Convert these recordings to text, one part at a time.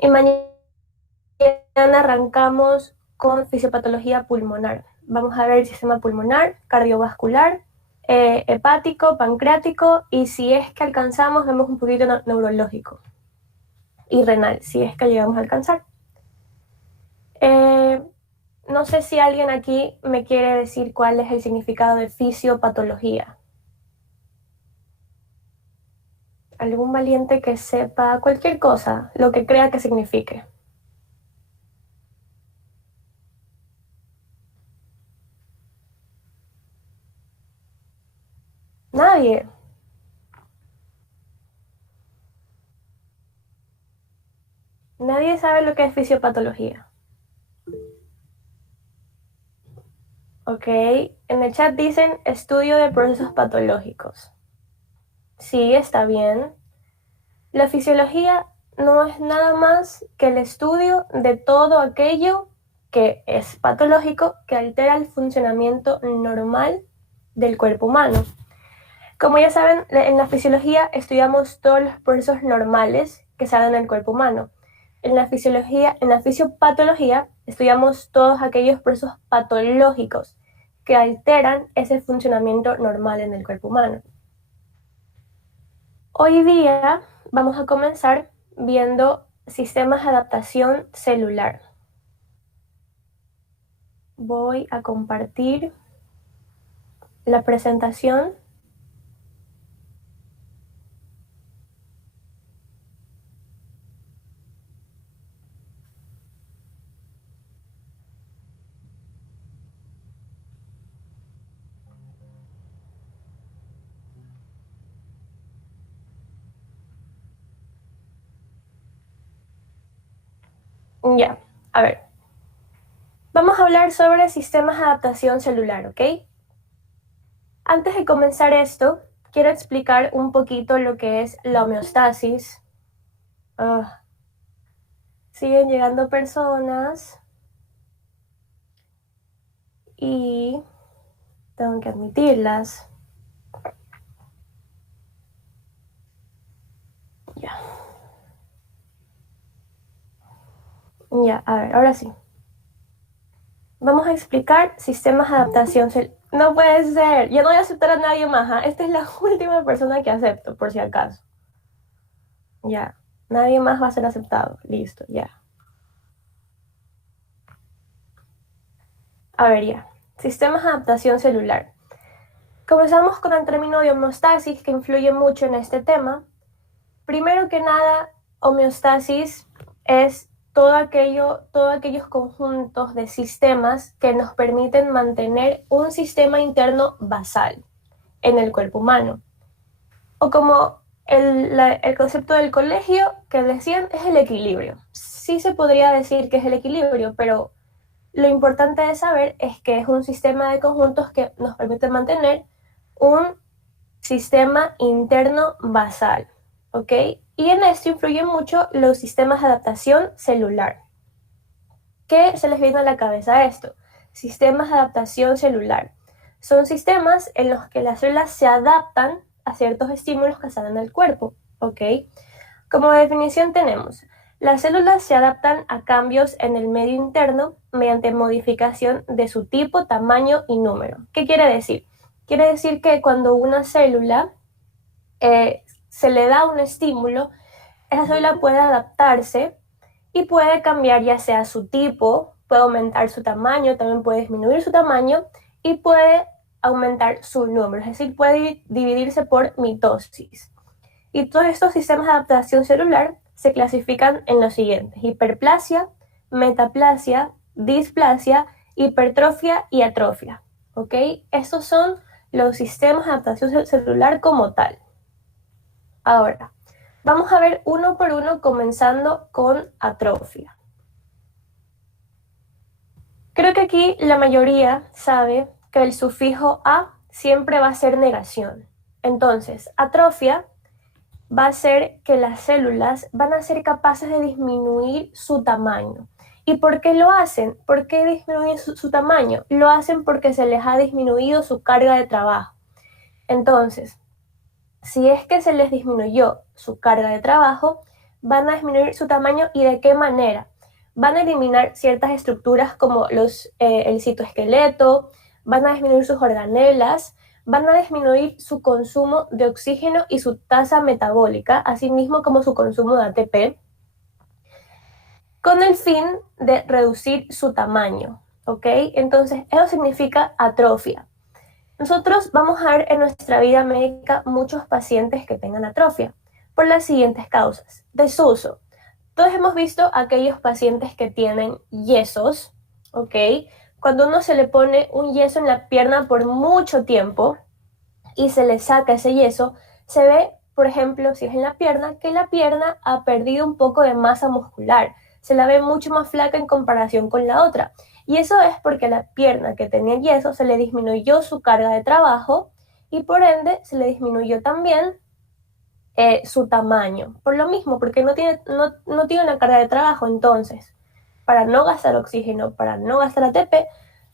Y mañana arrancamos con fisiopatología pulmonar. Vamos a ver el sistema pulmonar, cardiovascular, hepático, pancreático y si es que alcanzamos, vemos un poquito neurológico y renal, si es que llegamos a alcanzar. No sé si alguien aquí me quiere decir cuál es el significado de fisiopatología. Algún valiente que sepa cualquier cosa, lo que crea que signifique. Nadie. Nadie sabe lo que es fisiopatología. Ok, en el chat dicen estudio de procesos patológicos. Sí, está bien. La fisiología no es nada más que el estudio de todo aquello que es patológico, que altera el funcionamiento normal del cuerpo humano. Como ya saben, en la fisiología estudiamos todos los procesos normales que se dan en el cuerpo humano. En la fisiopatología, estudiamos todos aquellos procesos patológicos que alteran ese funcionamiento normal en el cuerpo humano. Hoy día vamos a comenzar viendo sistemas de adaptación celular. Voy a compartir la presentación. Ya, a ver. Vamos a hablar sobre sistemas de adaptación celular, ¿ok? Antes de comenzar esto, quiero explicar un poquito lo que es la homeostasis. Siguen llegando personas y tengo que admitirlas. Ya. Ya, a ver, ahora sí. Vamos a explicar sistemas de adaptación celular. No puede ser, ya no voy a aceptar a nadie más, ¿eh? Esta es la última persona que acepto, por si acaso. Ya, nadie más va a ser aceptado. Listo, ya. A ver, ya. Sistemas de adaptación celular. Comenzamos con el término de homeostasis, que influye mucho en este tema. Primero que nada, homeostasis es todos aquellos conjuntos de sistemas que nos permiten mantener un sistema interno basal en el cuerpo humano. O como el concepto del colegio que decían es el equilibrio. Sí se podría decir que es el equilibrio, pero lo importante de saber es que es un sistema de conjuntos que nos permite mantener un sistema interno basal, ¿ok? Y en esto influyen mucho los sistemas de adaptación celular. ¿Qué se les viene a la cabeza esto? Sistemas de adaptación celular. Son sistemas en los que las células se adaptan a ciertos estímulos que se dan en el cuerpo, ¿ok? Como definición tenemos, las células se adaptan a cambios en el medio interno mediante modificación de su tipo, tamaño y número. ¿Qué quiere decir? Quiere decir que cuando una célula se le da un estímulo, esa célula puede adaptarse y puede cambiar ya sea su tipo, puede aumentar su tamaño, también puede disminuir su tamaño y puede aumentar su número, es decir, puede dividirse por mitosis. Y todos estos sistemas de adaptación celular se clasifican en los siguientes: hiperplasia, metaplasia, displasia, hipertrofia y atrofia. ¿Ok? Estos son los sistemas de adaptación celular como tal. Ahora, vamos a ver uno por uno comenzando con atrofia. Creo que aquí la mayoría sabe que el sufijo a siempre va a ser negación. Entonces, atrofia va a ser que las células van a ser capaces de disminuir su tamaño. ¿Y por qué lo hacen? ¿Por qué disminuyen su tamaño? Lo hacen porque se les ha disminuido su carga de trabajo. Entonces, si es que se les disminuyó su carga de trabajo, van a disminuir su tamaño y de qué manera. Van a eliminar ciertas estructuras como el citoesqueleto, van a disminuir sus organelas, van a disminuir su consumo de oxígeno y su tasa metabólica, así mismo como su consumo de ATP, con el fin de reducir su tamaño, ¿ok? Entonces, eso significa atrofia. Nosotros vamos a ver en nuestra vida médica muchos pacientes que tengan atrofia por las siguientes causas. Desuso. Todos hemos visto aquellos pacientes que tienen yesos, ¿ok? Cuando uno se le pone un yeso en la pierna por mucho tiempo y se le saca ese yeso, se ve, por ejemplo, si es en la pierna, que la pierna ha perdido un poco de masa muscular. Se la ve mucho más flaca en comparación con la otra. Y eso es porque la pierna que tenía yeso se le disminuyó su carga de trabajo y por ende se le disminuyó también su tamaño. Por lo mismo, porque no tiene una carga de trabajo. Entonces, para no gastar oxígeno, para no gastar ATP,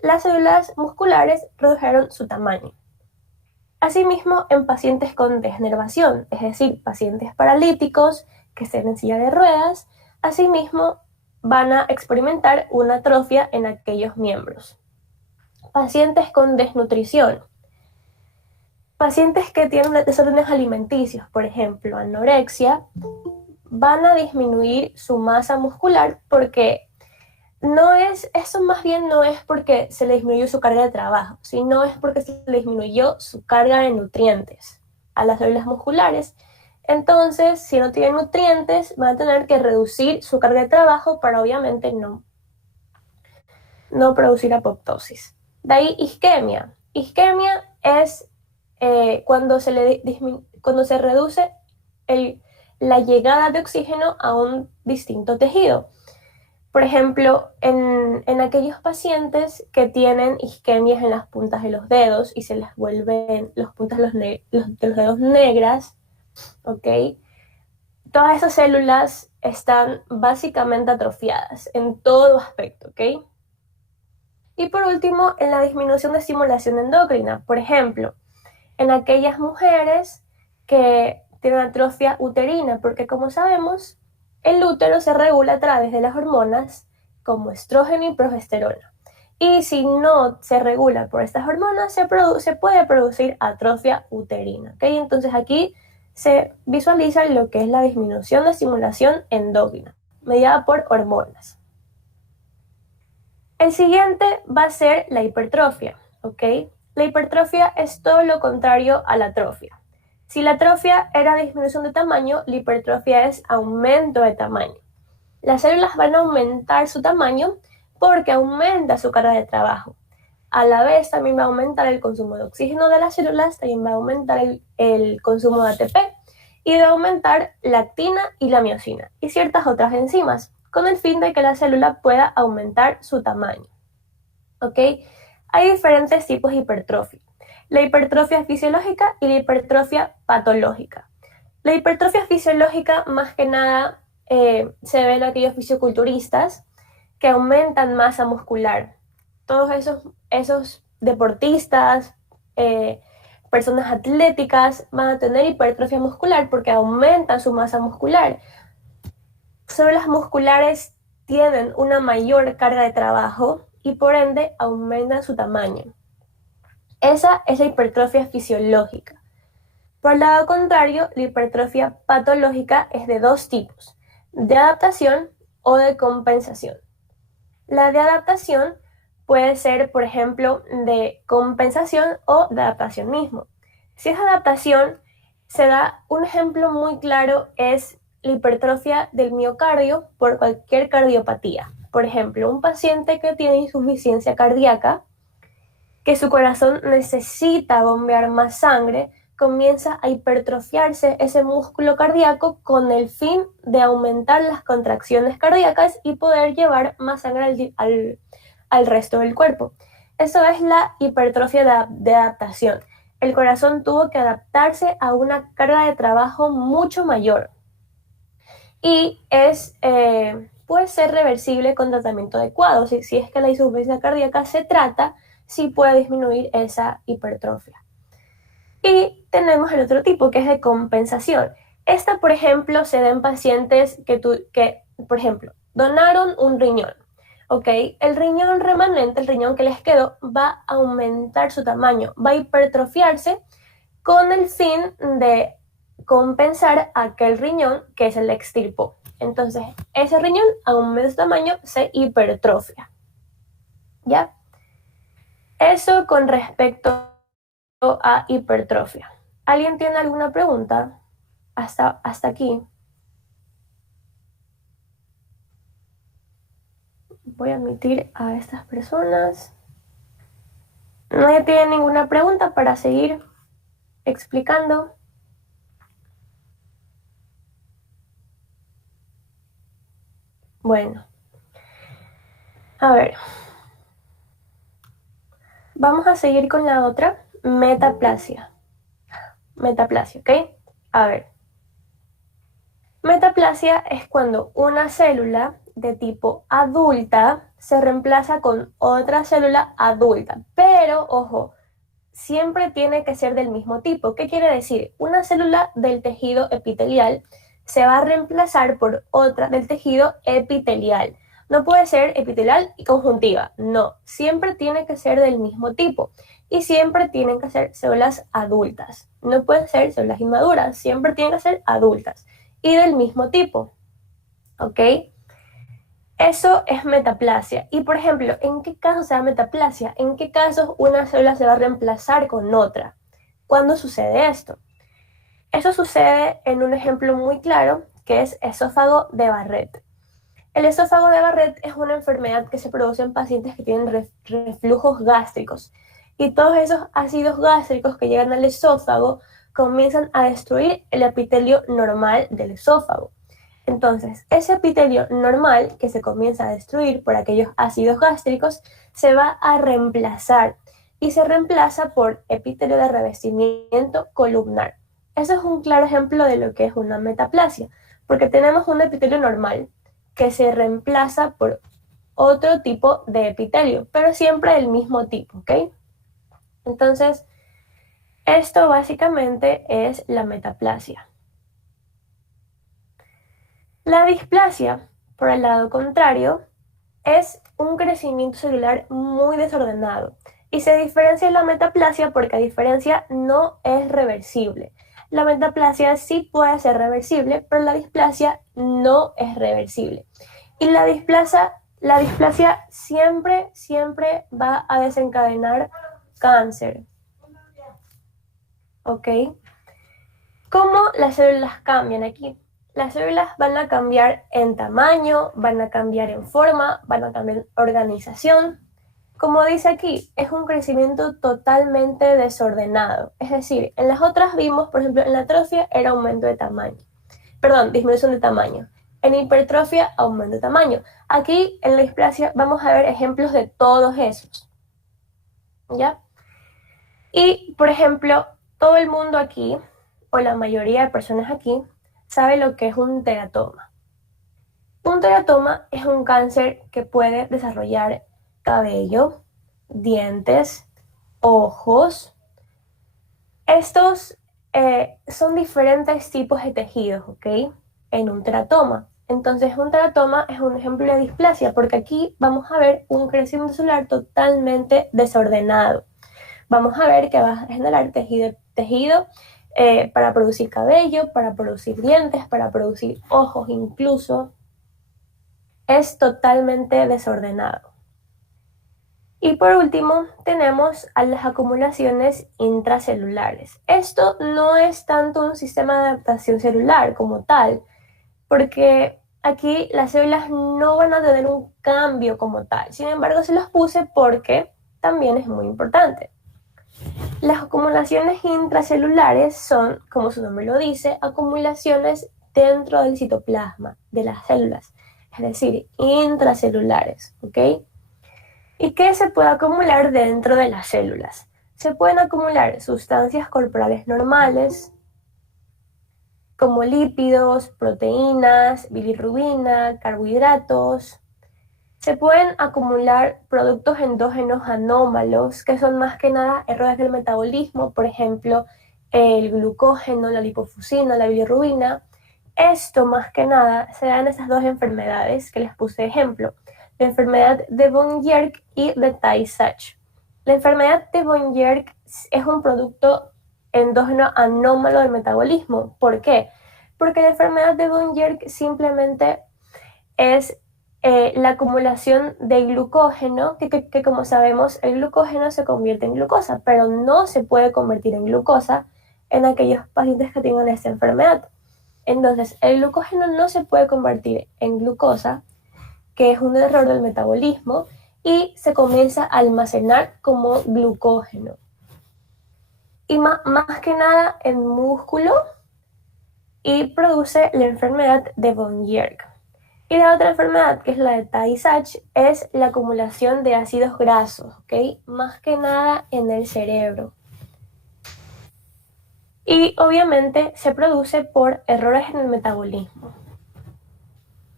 las células musculares redujeron su tamaño. Asimismo, en pacientes con denervación, es decir, pacientes paralíticos que estén en silla de ruedas, asimismo van a experimentar una atrofia en aquellos miembros. Pacientes con desnutrición. Pacientes que tienen desórdenes alimenticios, por ejemplo, anorexia, van a disminuir su masa muscular porque eso más bien no es porque se le disminuyó su carga de trabajo, sino es porque se le disminuyó su carga de nutrientes a las células musculares. Entonces, si no tienen nutrientes, van a tener que reducir su carga de trabajo para obviamente no producir apoptosis. De ahí isquemia. Isquemia es cuando se reduce la llegada de oxígeno a un distinto tejido. Por ejemplo, en aquellos pacientes que tienen isquemias en las puntas de los dedos y se les vuelven las puntas de los dedos negras, ¿ok? Todas esas células están básicamente atrofiadas en todo aspecto, ¿ok? Y por último, en la disminución de estimulación endocrina. Por ejemplo, en aquellas mujeres que tienen atrofia uterina, porque como sabemos, el útero se regula a través de las hormonas como estrógeno y progesterona. Y si no se regula por estas hormonas, se puede producir atrofia uterina. ¿Okay? Entonces aquí se visualiza lo que es la disminución de estimulación endógena, mediada por hormonas. El siguiente va a ser la hipertrofia. ¿Okay? La hipertrofia es todo lo contrario a la atrofia. Si la atrofia era disminución de tamaño, la hipertrofia es aumento de tamaño. Las células van a aumentar su tamaño porque aumenta su carga de trabajo. A la vez también va a aumentar el consumo de oxígeno de las células, también va a aumentar el consumo de ATP y va a aumentar la actina y la miosina y ciertas otras enzimas con el fin de que la célula pueda aumentar su tamaño. ¿Ok? Hay diferentes tipos de hipertrofia. La hipertrofia fisiológica y la hipertrofia patológica. La hipertrofia fisiológica más que nada se ve en aquellos fisiculturistas que aumentan masa muscular. Todos esos deportistas, personas atléticas van a tener hipertrofia muscular porque aumentan su masa muscular. Células musculares tienen una mayor carga de trabajo y por ende aumentan su tamaño. Esa es la hipertrofia fisiológica. Por el lado contrario, la hipertrofia patológica es de dos tipos, de adaptación o de compensación. La de adaptación puede ser, por ejemplo, de compensación o de adaptación mismo. Si es adaptación, se da un ejemplo muy claro, es la hipertrofia del miocardio por cualquier cardiopatía. Por ejemplo, un paciente que tiene insuficiencia cardíaca, que su corazón necesita bombear más sangre, comienza a hipertrofiarse ese músculo cardíaco con el fin de aumentar las contracciones cardíacas y poder llevar más sangre al resto del cuerpo. Eso es la hipertrofia de adaptación. El corazón tuvo que adaptarse a una carga de trabajo mucho mayor y puede ser reversible con tratamiento adecuado. Si es que la insuficiencia cardíaca se trata, sí puede disminuir esa hipertrofia. Y tenemos el otro tipo, que es de compensación. Esta, por ejemplo, se da en pacientes que, por ejemplo, donaron un riñón. ¿Ok? El riñón remanente, el riñón que les quedó, va a aumentar su tamaño, va a hipertrofiarse con el fin de compensar aquel riñón que se le extirpó. Entonces, ese riñón aumenta su tamaño, se hipertrofia. ¿Ya? Eso con respecto a hipertrofia. ¿Alguien tiene alguna pregunta hasta aquí? Voy a admitir a estas personas. ¿Nadie tiene ninguna pregunta para seguir explicando? Bueno, a ver. Vamos a seguir con la otra, metaplasia. Metaplasia, ¿ok? A ver. Metaplasia es cuando una célula de tipo adulta se reemplaza con otra célula adulta. Pero, ojo, siempre tiene que ser del mismo tipo. ¿Qué quiere decir? Una célula del tejido epitelial se va a reemplazar por otra del tejido epitelial. No puede ser epitelial y conjuntiva, no. Siempre tiene que ser del mismo tipo y siempre tienen que ser células adultas. No pueden ser células inmaduras, siempre tienen que ser adultas y del mismo tipo. ¿Ok? Eso es metaplasia. Y por ejemplo, ¿en qué casos se da metaplasia? ¿En qué casos una célula se va a reemplazar con otra? ¿Cuándo sucede esto? Eso sucede en un ejemplo muy claro, que es esófago de Barrett. El esófago de Barrett es una enfermedad que se produce en pacientes que tienen reflujos gástricos. Y todos esos ácidos gástricos que llegan al esófago comienzan a destruir el epitelio normal del esófago. Entonces, ese epitelio normal que se comienza a destruir por aquellos ácidos gástricos se va a reemplazar y se reemplaza por epitelio de revestimiento columnar. Eso es un claro ejemplo de lo que es una metaplasia, porque tenemos un epitelio normal que se reemplaza por otro tipo de epitelio, pero siempre del mismo tipo, ¿ok? Entonces, esto básicamente es la metaplasia. La displasia, por el lado contrario, es un crecimiento celular muy desordenado y se diferencia de la metaplasia porque a diferencia no es reversible. La metaplasia sí puede ser reversible, pero la displasia no es reversible. Y la displasia siempre va a desencadenar cáncer. ¿Ok? ¿Cómo las células cambian aquí? Las células van a cambiar en tamaño, van a cambiar en forma, van a cambiar en organización. Como dice aquí, es un crecimiento totalmente desordenado. Es decir, en las otras vimos, por ejemplo, en la atrofia era aumento de tamaño. Perdón, disminución de tamaño. En hipertrofia, aumento de tamaño. Aquí, en la displasia, vamos a ver ejemplos de todos esos. ¿Ya? Y, por ejemplo, todo el mundo aquí, o la mayoría de personas aquí, sabe lo que es un teratoma. Un teratoma es un cáncer que puede desarrollar cabello, dientes, ojos. Estos son diferentes tipos de tejidos, ¿ok? En un teratoma. Entonces, un teratoma es un ejemplo de displasia, porque aquí vamos a ver un crecimiento celular totalmente desordenado. Vamos a ver que va a generar tejido para producir cabello, para producir dientes, para producir ojos incluso. Es totalmente desordenado. Y por último, tenemos a las acumulaciones intracelulares. Esto no es tanto un sistema de adaptación celular como tal, porque aquí las células no van a tener un cambio como tal. Sin embargo, se los puse porque también es muy importante. Las acumulaciones intracelulares son, como su nombre lo dice, acumulaciones dentro del citoplasma de las células, es decir, intracelulares, ¿ok? ¿Y qué se puede acumular dentro de las células? Se pueden acumular sustancias corporales normales, como lípidos, proteínas, bilirrubina, carbohidratos. Se pueden acumular productos endógenos anómalos, que son más que nada errores del metabolismo, por ejemplo, el glucógeno, la lipofusina, la bilirrubina. Esto más que nada se da en esas dos enfermedades que les puse de ejemplo, la enfermedad de von Yerk y de Tay-Sachs. La enfermedad de von Yerk es un producto endógeno anómalo del metabolismo. ¿Por qué? Porque la enfermedad de von Yerk simplemente es la acumulación de glucógeno, que como sabemos el glucógeno se convierte en glucosa, pero no se puede convertir en glucosa en aquellos pacientes que tengan esta enfermedad. Entonces, el glucógeno no se puede convertir en glucosa, que es un error del metabolismo, y se comienza a almacenar como glucógeno. Y más que nada en músculo, y produce la enfermedad de von Yerk. Y la otra enfermedad, que es la de Tay-Sachs, es la acumulación de ácidos grasos, ¿ok? Más que nada en el cerebro. Y obviamente se produce por errores en el metabolismo.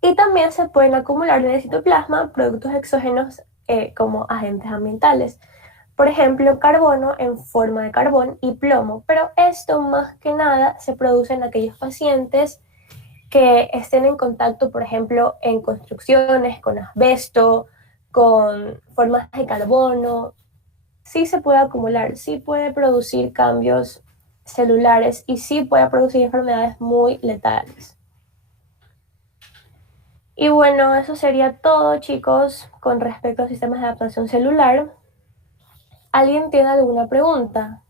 Y también se pueden acumular en el citoplasma productos exógenos como agentes ambientales. Por ejemplo, carbono en forma de carbón y plomo. Pero esto más que nada se produce en aquellos pacientes que estén en contacto, por ejemplo, en construcciones, con asbesto, con formas de carbono. Sí se puede acumular, sí puede producir cambios celulares y sí puede producir enfermedades muy letales. Y bueno, eso sería todo, chicos, con respecto a sistemas de adaptación celular. ¿Alguien tiene alguna pregunta?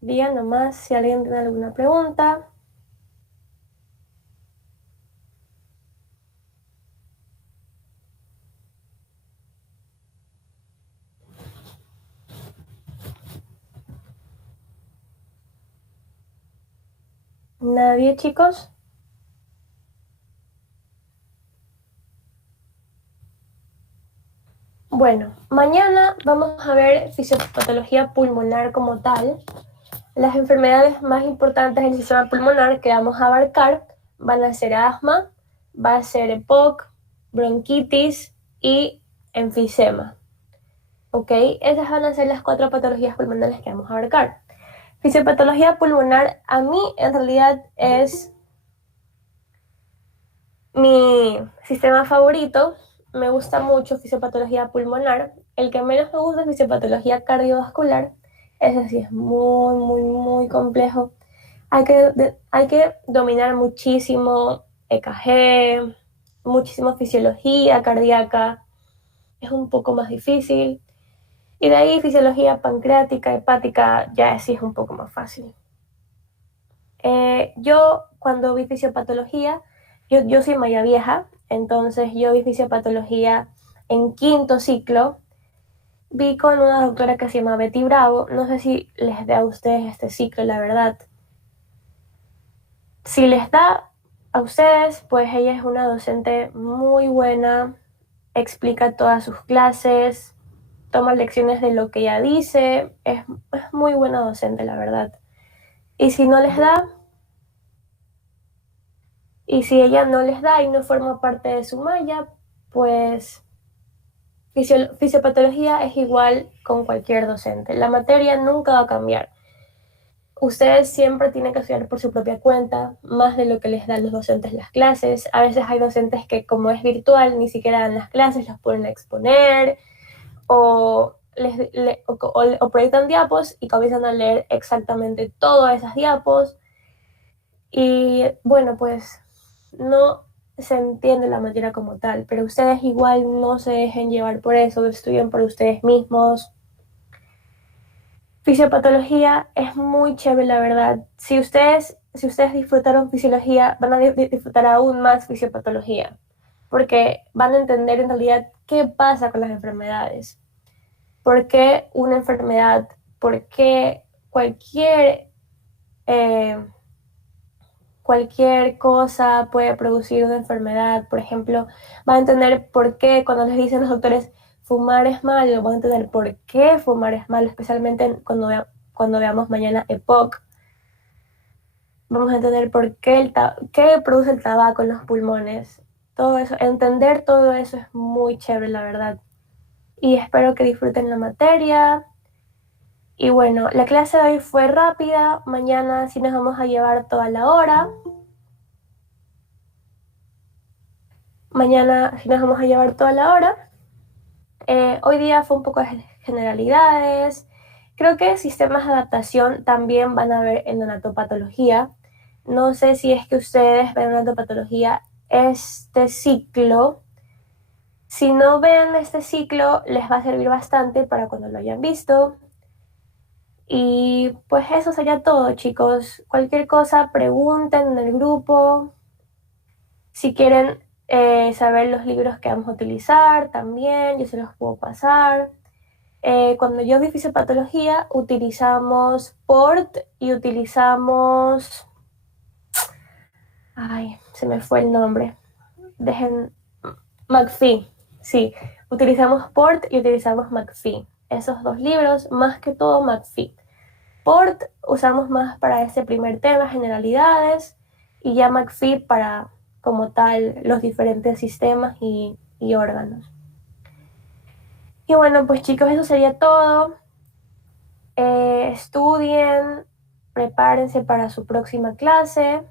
Digan nomás si alguien tiene alguna pregunta. ¿Nadie, chicos? Bueno, mañana vamos a ver fisiopatología pulmonar como tal. Las enfermedades más importantes del sistema pulmonar que vamos a abarcar van a ser asma, va a ser EPOC, bronquitis y enfisema. ¿Ok? Esas van a ser las 4 patologías pulmonares que vamos a abarcar. Fisiopatología pulmonar a mí en realidad es mi sistema favorito. Me gusta mucho fisiopatología pulmonar. El que menos me gusta es fisiopatología cardiovascular. Ese sí es muy, muy, muy complejo. Hay que dominar muchísimo EKG, muchísimo fisiología cardíaca. Es un poco más difícil. Y de ahí fisiología pancreática, hepática, ya sí es un poco más fácil. Yo cuando vi fisiopatología, yo soy maya vieja, entonces yo vi fisiopatología en quinto ciclo. Vi con una doctora que se llama Betty Bravo. No sé si les da a ustedes este ciclo, la verdad. Si les da a ustedes, pues ella es una docente muy buena, explica todas sus clases, toma lecciones de lo que ella dice, es muy buena docente, la verdad. Y si no les da, y si ella no les da y no forma parte de su malla, pues fisiopatología es igual con cualquier docente. La materia nunca va a cambiar. Ustedes siempre tienen que estudiar por su propia cuenta, más de lo que les dan los docentes las clases. A veces hay docentes que, como es virtual, ni siquiera dan las clases, las ponen a exponer, o proyectan diapos y comienzan a leer exactamente todas esas diapos. Y bueno, pues no se entiende la materia como tal, pero ustedes igual no se dejen llevar por eso, estudien por ustedes mismos. Fisiopatología es muy chévere, la verdad. Si ustedes disfrutaron fisiología, van a disfrutar aún más fisiopatología, porque van a entender en realidad qué pasa con las enfermedades, por qué una enfermedad, por qué eh, cualquier cosa puede producir una enfermedad. Por ejemplo, van a entender por qué cuando les dicen los doctores fumar es malo, van a entender por qué fumar es malo, especialmente cuando veamos mañana EPOC. Vamos a entender por qué, qué produce el tabaco en los pulmones. Todo eso, entender todo eso es muy chévere, la verdad. y espero que disfruten la materia. Y bueno, la clase de hoy fue rápida, mañana sí nos vamos a llevar toda la hora. Mañana sí nos vamos a llevar toda la hora. Hoy día fue un poco de generalidades. Creo que sistemas de adaptación también van a ver en anatopatología. No sé si es que ustedes ven anatopatología este ciclo. Si no ven este ciclo, les va a servir bastante para cuando lo hayan visto. Y pues eso sería todo, chicos. Cualquier cosa, pregunten en el grupo. Si quieren saber los libros que vamos a utilizar, también yo se los puedo pasar. Cuando yo vi fisiopatología, utilizamos PORT y utilizamos... Ay, se me fue el nombre. Dejen... McPhee, sí. Utilizamos PORT y utilizamos McPhee. Esos dos libros, más que todo McPhee. PORT usamos más para ese primer tema, generalidades, y ya McPhee para, como tal, los diferentes sistemas y órganos. Y bueno, pues chicos, eso sería todo. Estudien, prepárense para su próxima clase.